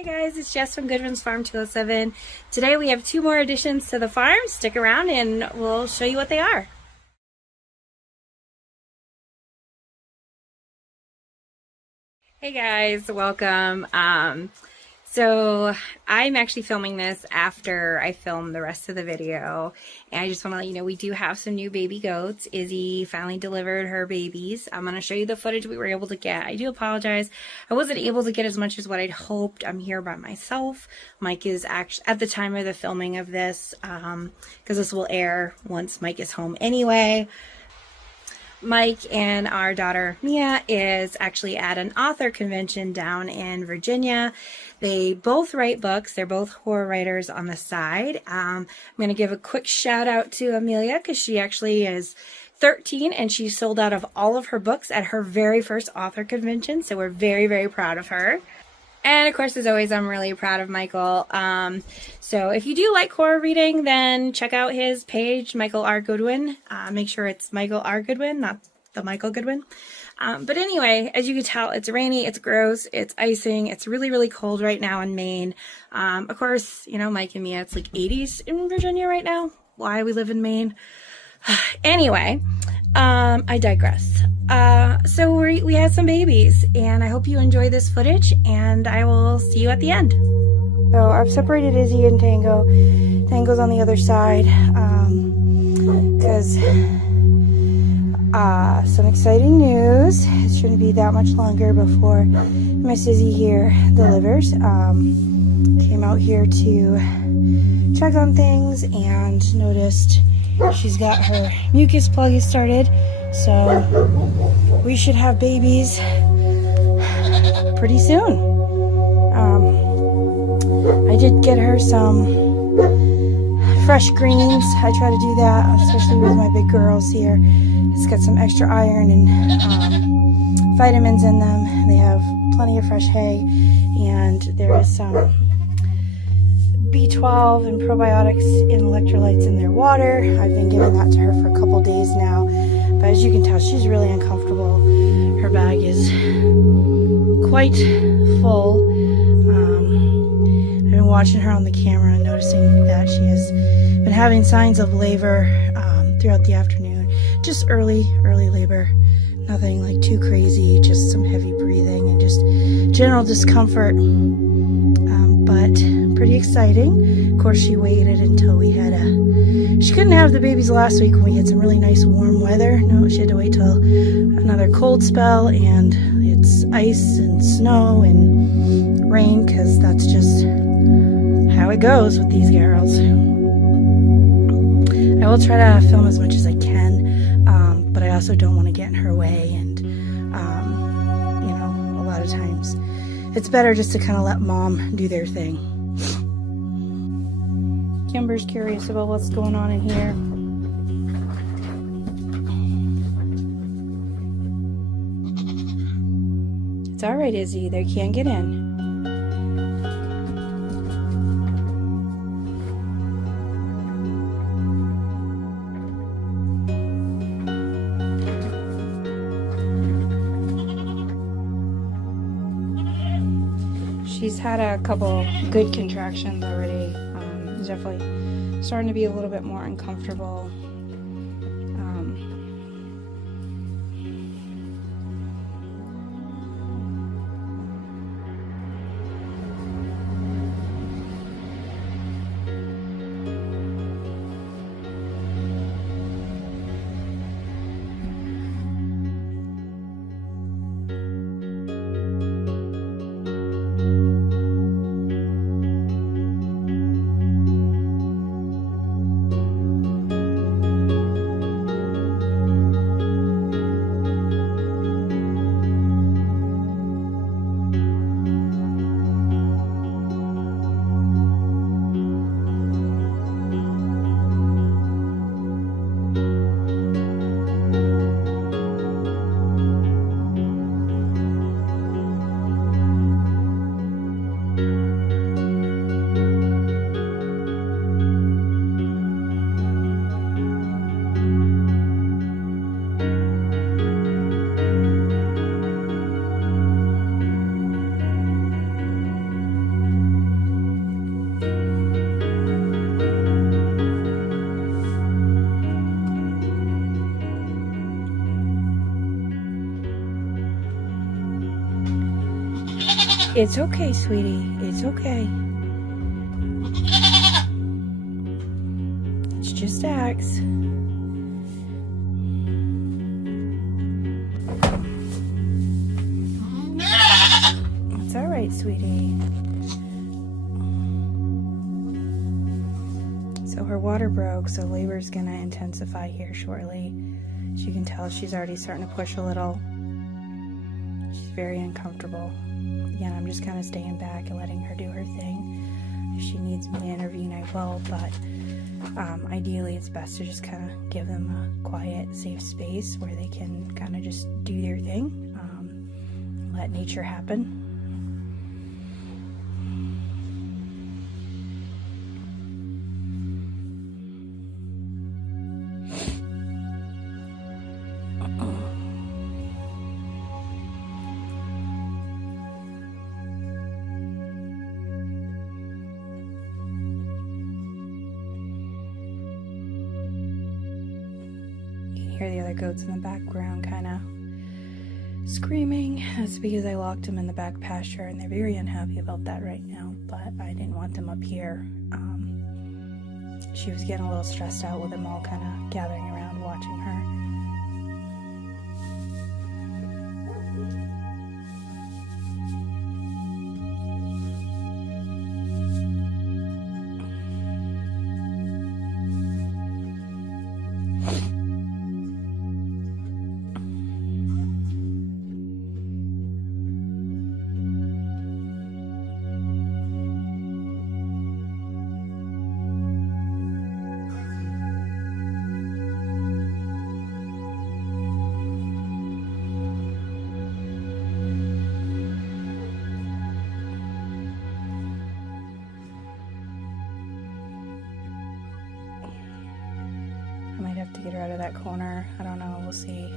Hi guys, it's Jess from Goodwin's Farm 207. Today we have 2 more additions to the farm. Stick around and we'll show you what they are. Hey guys, welcome. So I'm actually filming this after I filmed the rest of the video, and I just want to let you know we do have some new baby goats. Izzy finally delivered her babies. I'm going to show you the footage we were able to get. I do apologize. I wasn't able to get as much as what I'd hoped. I'm here by myself. Mike is actually at the time of the filming of this, because this will air once Mike is home anyway. Mike and our daughter Mia is actually at an author convention down in Virginia. They both write books. They're both horror writers on the side. I'm going to give a quick shout out to Amelia because she actually is 13 and she sold out of all of her books at her very first author convention. So we're very, very proud of her. And of course, as always, I'm really proud of Michael. So if you do like horror reading, then check out his page, Michael R. Goodwin. Make sure it's Michael R. Goodwin, not the Michael Goodwin. But anyway, as you can tell, it's rainy, it's gross, it's icing, it's really, really cold right now in Maine. Of course, you know, Mike and Mia, it's like 80s in Virginia right now. Why we live in Maine. Anyway, I digress. So we had some babies, and I hope you enjoy this footage, and I will see you at the end. So I've separated Izzy and Tango. Tango's on the other side, because some exciting news. It shouldn't be that much longer before Miss Izzy here delivers. Came out here to check on things and noticed she's got her mucus plug started, so we should have babies pretty soon. I did get her some fresh greens. I try to do that, especially with my big girls here. It's got some extra iron and vitamins in them. They have plenty of fresh hay, and there is some B12 and probiotics and electrolytes in their water. I've been giving that to her for a couple days now, but as you can tell, she's really uncomfortable. Her bag is quite full. I've been watching her on the camera and noticing that she has been having signs of labor throughout the afternoon. Just early labor. Nothing like too crazy, just some heavy breathing and just general discomfort. But pretty exciting. Of course, she waited until we had she couldn't have the babies last week when we had some really nice warm weather. No, she had to wait till another cold spell, and it's ice and snow and rain, because that's just how it goes with these girls. I will try to film as much as I can, but I also don't want to get in her way, and you know, a lot of times it's better just to kind of let mom do their thing. Kimber's curious about what's going on in here. It's all right, Izzy. They can't get in. She's had a couple good contractions already. She's definitely starting to be a little bit more uncomfortable. It's okay, sweetie. It's okay. It's just Axe. It's all right, sweetie. So her water broke, so labor's gonna intensify here shortly. As you can tell, she's already starting to push a little. She's very uncomfortable. Again, I'm just kind of staying back and letting her do her thing. If she needs me to intervene, I will, but ideally it's best to just kind of give them a quiet, safe space where they can kind of just do their thing, let nature happen. Hear the other goats in the background kind of screaming. That's because I locked them in the back pasture and they're very unhappy about that right now, but I didn't want them up here. She was getting a little stressed out with them all kind of gathering around watching her. I might have to get her out of that corner. I don't know. We'll see.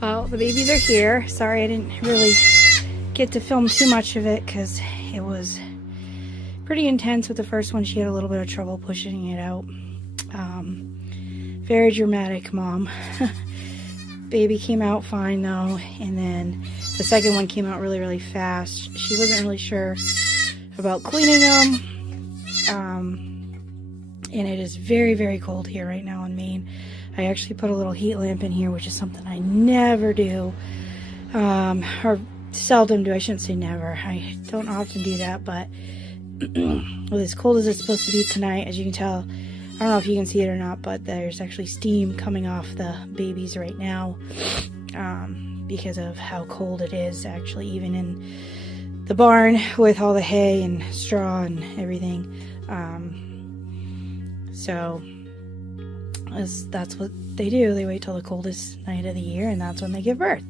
Well, the babies are here. Sorry I didn't really get to film too much of it because it was pretty intense with the first one. She had a little bit of trouble pushing it out. Very dramatic mom. Baby came out fine though, and then the second one came out really fast. She wasn't really sure about cleaning them. And it is very cold here right now in Maine. I actually put a little heat lamp in here, which is something I never do, or seldom do. I shouldn't say never. I don't often do that, but with as cold as it's supposed to be tonight, as you can tell, I don't know if you can see it or not, but there's actually steam coming off the babies right now, because of how cold it is, actually, even in the barn with all the hay and straw and everything. So that's what they do. They wait till the coldest night of the year, and that's when they give birth.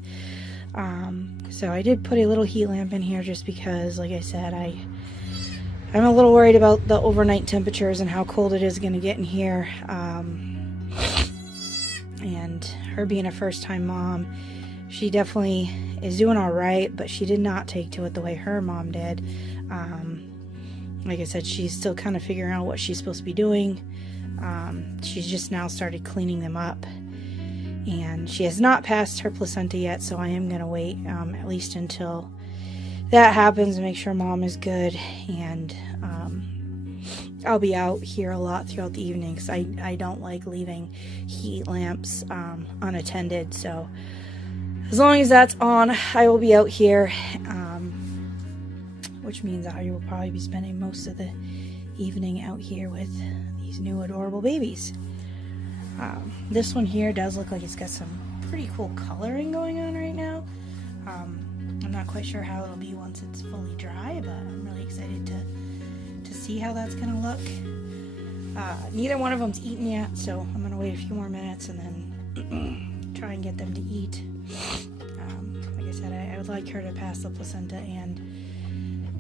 So I did put a little heat lamp in here just because, like I said, I'm a little worried about the overnight temperatures and how cold it is going to get in here. And her being a first-time mom, she definitely is doing all right, but she did not take to it the way her mom did. Like I said, she's still kind of figuring out what she's supposed to be doing. She's just now started cleaning them up, and she has not passed her placenta yet, so I am going to wait at least until that happens and make sure mom is good. And I'll be out here a lot throughout the evening because I don't like leaving heat lamps unattended. So as long as that's on, I will be out here, which means I will probably be spending most of the evening out here with these new adorable babies. This one here does look like it's got some pretty cool coloring going on right now. I'm not quite sure how it'll be once it's fully dry, but I'm really excited to see how that's gonna look. Neither one of them's eaten yet, so I'm gonna wait a few more minutes and then try and get them to eat. Like I said, I would like her to pass the placenta and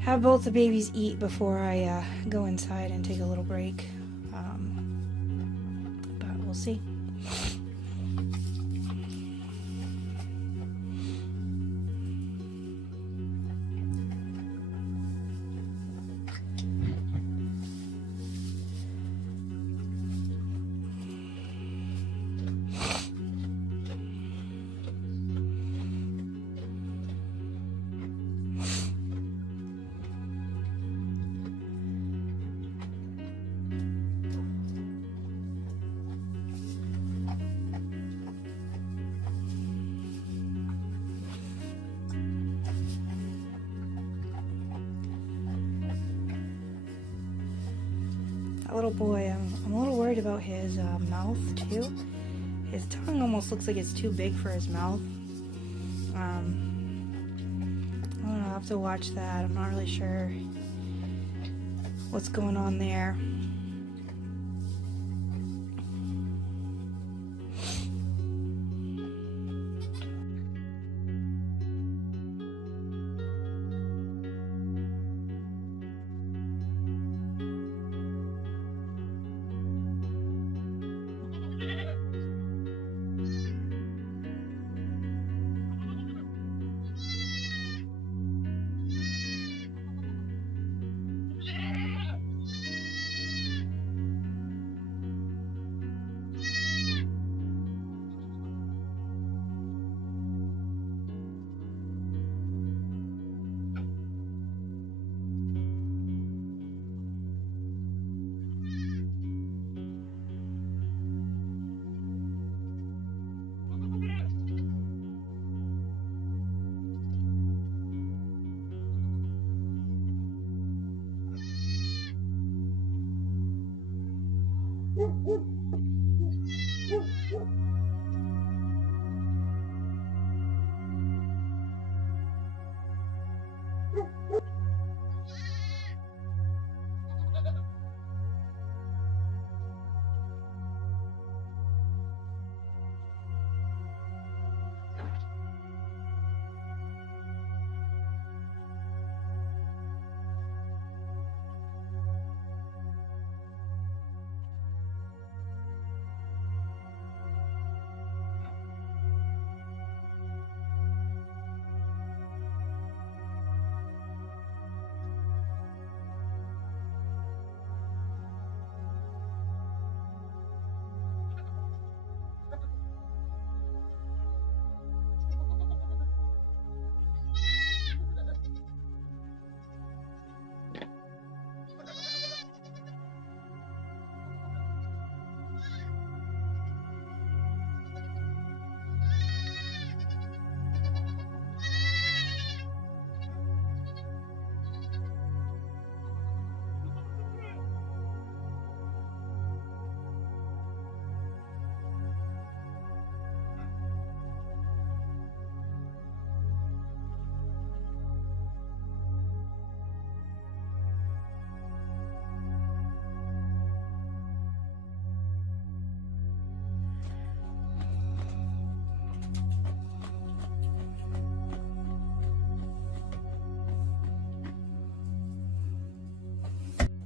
have both the babies eat before I go inside and take a little break. But we'll see. That little boy, I'm a little worried about his mouth too. His tongue almost looks like it's too big for his mouth. I don't know, I'll have to watch that. I'm not really sure what's going on there.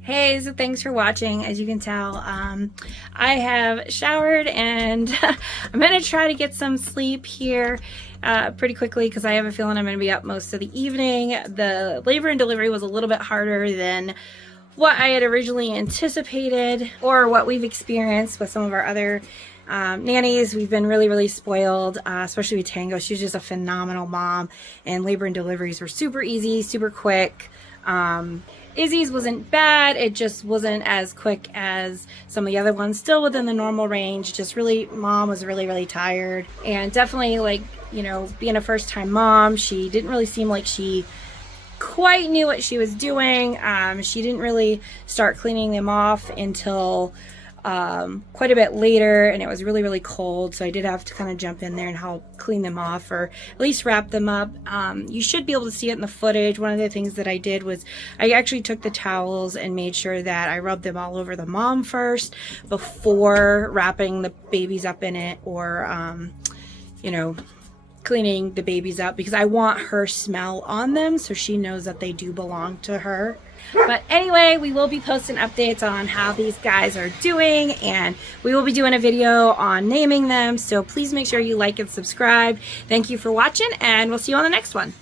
Hey, so thanks for watching. As you can tell, I have showered and I'm gonna try to get some sleep here pretty quickly because I have a feeling I'm gonna be up most of the evening. The labor and delivery was a little bit harder than what I had originally anticipated or what we've experienced with some of our other nannies. We've been really spoiled, especially with Tango. She was just a phenomenal mom, and labor and deliveries were super easy, super quick. Izzy's wasn't bad, it just wasn't as quick as some of the other ones, still within the normal range. Just really, mom was really tired, and definitely, like, you know, being a first-time mom, she didn't really seem like she quite knew what she was doing. She didn't really start cleaning them off until quite a bit later, and it was really cold, so I did have to kind of jump in there and help clean them off, or at least wrap them up. You should be able to see it in the footage. One of the things that I did was I actually took the towels and made sure that I rubbed them all over the mom first before wrapping the babies up in it, or you know, cleaning the babies up, because I want her smell on them so she knows that they do belong to her. But anyway, we will be posting updates on how these guys are doing, and we will be doing a video on naming them, so please make sure you like and subscribe. Thank you for watching, and we'll see you on the next one.